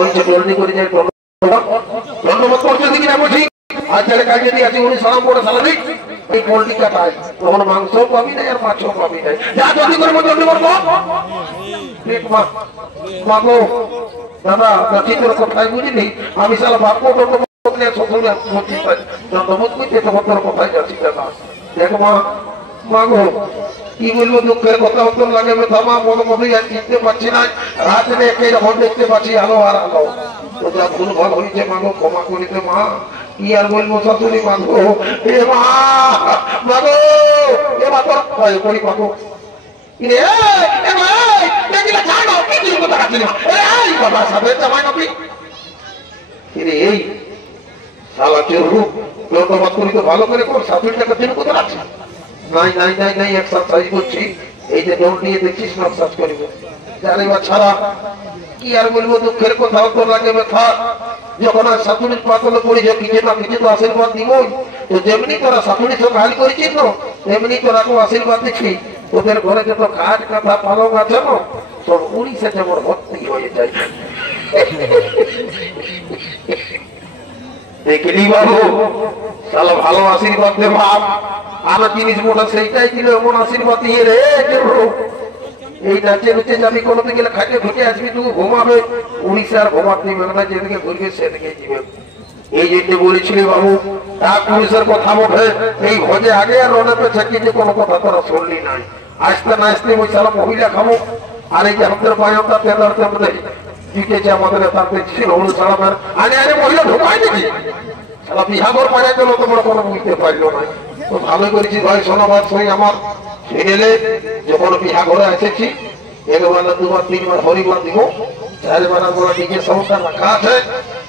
হয়েছে জলদি করে যায় ধন্যবাদ করছে দিকে না বলছি আর যারা কাজে দিয়ে আছে উনি সালাম করে সালামি এই পোল্ট্রি কাটায় তখন মাংস পাবি নাই আর মাছও পাবি নাই যা জলদি করবো জলদি করবো মাগো দাদা যাচ্ছি তোর কোথায় বুঝিনি আমি সালা ভাববো কোথায় যাচ্ছি দাদা দেখ মা মাগো কি বলবো দুঃখের কথা উত্তর লাগে থামা মনে মনে চিনতে পারছি না রাতে একই রকম দেখতে পাচ্ছি আলো আর আলো তো যা ভুল ভাল হয়েছে মাগো ক্ষমা করিতে মা কি আর বলবো শাশুড়ি মাগো এ মা মাগো এ মা তোর করি মাগো ভালো করে কর শাশুড়িটাকে দিন কোথায় রাখছি নাই নাই নাই নাই এক্সারসাইজ করছি এই যে দৌড় নিয়ে দেখছিস এক্সারসাইজ করিব জানি বা ছাড়া কি আর বলবো দুঃখের কথা তো লাগে ব্যথা যখন আর শাশুড়ির পাতলে পড়েছে কিছু না কিছু তো আশীর্বাদ দিবই তো যেমনি তোরা শাশুড়ি সব হাল করেছিস না তেমনি তোরা কেউ আশীর্বাদ দিচ্ছি ওদের ঘরে যত কাঠ কাঁথা পালং আছে না সব উড়িষ্যা যেমন ভর্তি হয়ে যায় দেখলি বাবু তাহলে ভালো আশীর্বাদ দে বাপ আমার জিনিস মোটা সেইটাই দিল এমন আশীর্বাদ দিয়ে রে এই নাচে নুচে যাবি কোনোতে গেলে খাটে ঢুকে আসবি তুই ঘুমাবে উড়িষ্যার ঘুমাতে দিবে না যেদিকে ঘুরবে সেদিকে দিবে এই জন্য বলেছিলি বাবু তা পুলিশের কথা বলে এই ভোজে আগে আর রোডে পেছে কি যে কোনো কথা তোরা শুনলি নাই আসতে না আসতে ওই সালা মহিলা খাবো আর এই যে আমাদের বায়নটা তেদারতে আমাদের জিতেছে আমাদের তার দেখছি হলুদ সালামের আরে আরে মহিলা ঢোকায় নাকি সালা বিহাগর পাড়ায় গেল তোমরা কোনো বুঝতে পারলো না তো ভালো করেছি ভাই সোনাবাদ সঙ্গে আমার ছেলে যখন বিহা ঘরে এসেছি একবার দুবার তিনবার হরিবার দিব চারবার আমরা নিজে সংস্থা রাখা আছে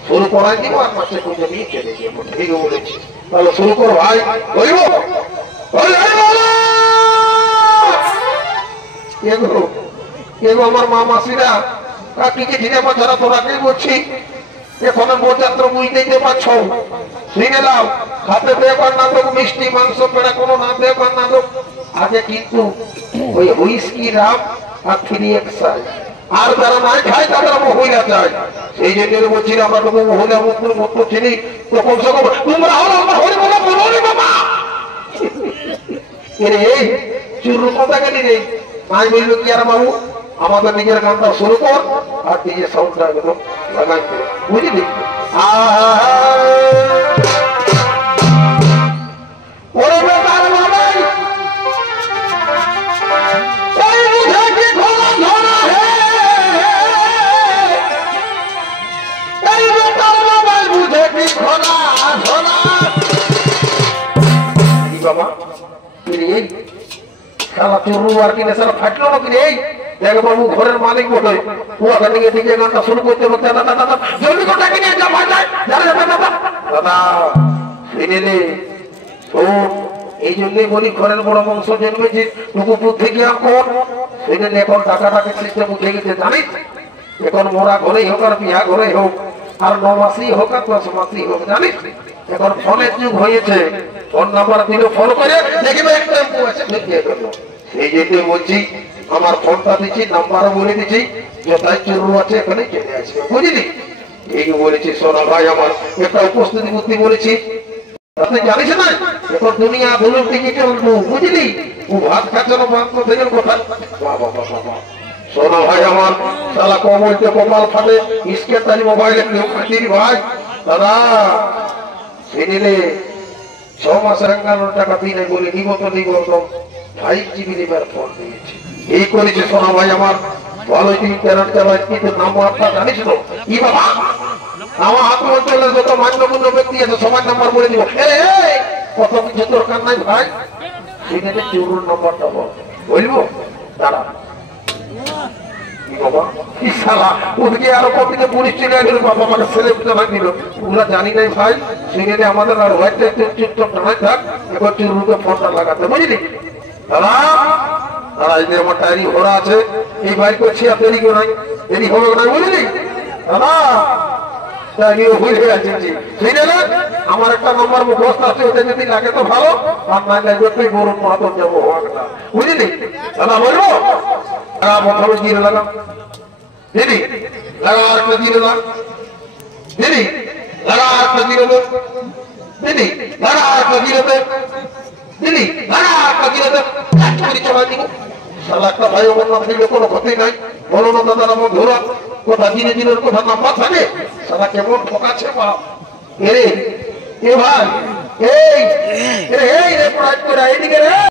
শুরু করাই দিব আর মাসে খুঁজে নিয়ে চলে গিয়ে ঠিক বলেছি তাহলে শুরু করো ভাই বলব আমার মা মাসিরা কাকিকে ঢিনে বাচ্চারা তোরাকে বলছি এখন বোঝাত্র বুঝতেই পারছ শুনে নাও খাতে দেবার না দেব মিষ্টি মাংস পেড়া কোনো না দেবার না দেব আগে কিন্তু ওই হুইস্কি রাম আর 3XI আর যারা নাই খায় তারা মহিলা চায় সেই জন্য বলছি আমরা তো মহিলা মুখের মতো চিনি তো কমসে কম তোমরা হলো আমার হরি বলা বলো রে বাবা এই চুরু কথা গেলি রে মাই বললো কি আর বাবু আমাদের নিজের গানটা শুরু কর আর নিজের সাউন্ডটা একদম লাগাই বুঝলি বাবা সারা চুরু আর কিনে সারা ফাটলো না কিনে এই দেখ বাবু ঘরের মালিক বলে ওখান থেকে দিকে গানটা শুরু করতে হবে দাদা জলদি করে টাকা নিয়ে যা ভাই দাদা শুনে এই জন্যই বলি ঘরের বড় বংশ জন্মেছে টুকুপুর থেকে এখন শুনে এখন টাকাটাকে সিস্টেম উঠে গেছে জানিস এখন মোরা ঘরেই হোক আর বিহা ঘরেই হোক আর 9 মাসই হোক আর 10 মাসই হোক জানিস এখন ফোনের যুগ হয়েছে ফোন নাম্বার দিলে ফোন করে দেখবে একটা আছে সেই জন্য বলছি আমার ফোনটা দিচ্ছি নাম্বারও বলে দিচ্ছি যথায় চুরু আছে এখানে চলে আসবে বুঝলি ঠিক বলেছি সোনা ভাই আমার একটা উপস্থিতি বুদ্ধি বলেছি আপনি জানিস না এখন দুনিয়া ধরুন টিকিটে বুঝলি ও ভাত খাচ্ছে না ভাত থেকে কথা বাবা বাবা সোনা ভাই আমার সালা কমলতে কপাল ফাটে ইসকে তারি মোবাইলে কেউ খাটির ভাই দাদা শুনিলে 6 মাসের 91 টাকা দিনে বলে নিব তো 5GB নেবার ফোন দিয়েছি এই করেছে সোনা ভাই আমার ভালো ইন্টারনেট চালায় কিন্তু নাম আপনার জানিস তো কি বাবা আমার হাত অঞ্চলে যত মান্যগণ্য ব্যক্তি আছে সবার নাম্বার বলে দিব কত কিছু দরকার নাই ভাই সেখানে চুরুর নাম্বারটা বলবো দাঁড়া জানি নাই ভাই সেখানে আমাদের আর ফোনটা লাগাতে বুঝলি দাদা আমার ডায়েরি ভরা আছে এই বাইর করছি আর দেরি নাই দেরি হবে না বুঝলি দাদা আমার একটা নম্বর মুখস্থ আছে ওটা যদি লাগে তো ভালো আর না লাগবে তুই বরুণ মাহাতো যাবো বুঝলি দাদা বলবো প্রথমে গিয়ে লাগাম দিদি লাগা আর একটা দিলে না দিদি লাগা আর একটা দিলে তো দিদি লাগা আর একটা দিলে তো দিদি লাগা আর একটা দিলে তো কাজ করে চলা দিব সালা একটা ভাই ওর নাম দিলে কোনো ক্ষতি নাই বলো না দাদা আমার ধরা কোথা দিনে দিনের কোথা নাম্বার থাকে সালা কেমন ঠকাচ্ছে বাপ এরে এ ভাই এই রে পড়াই করে এদিকে রে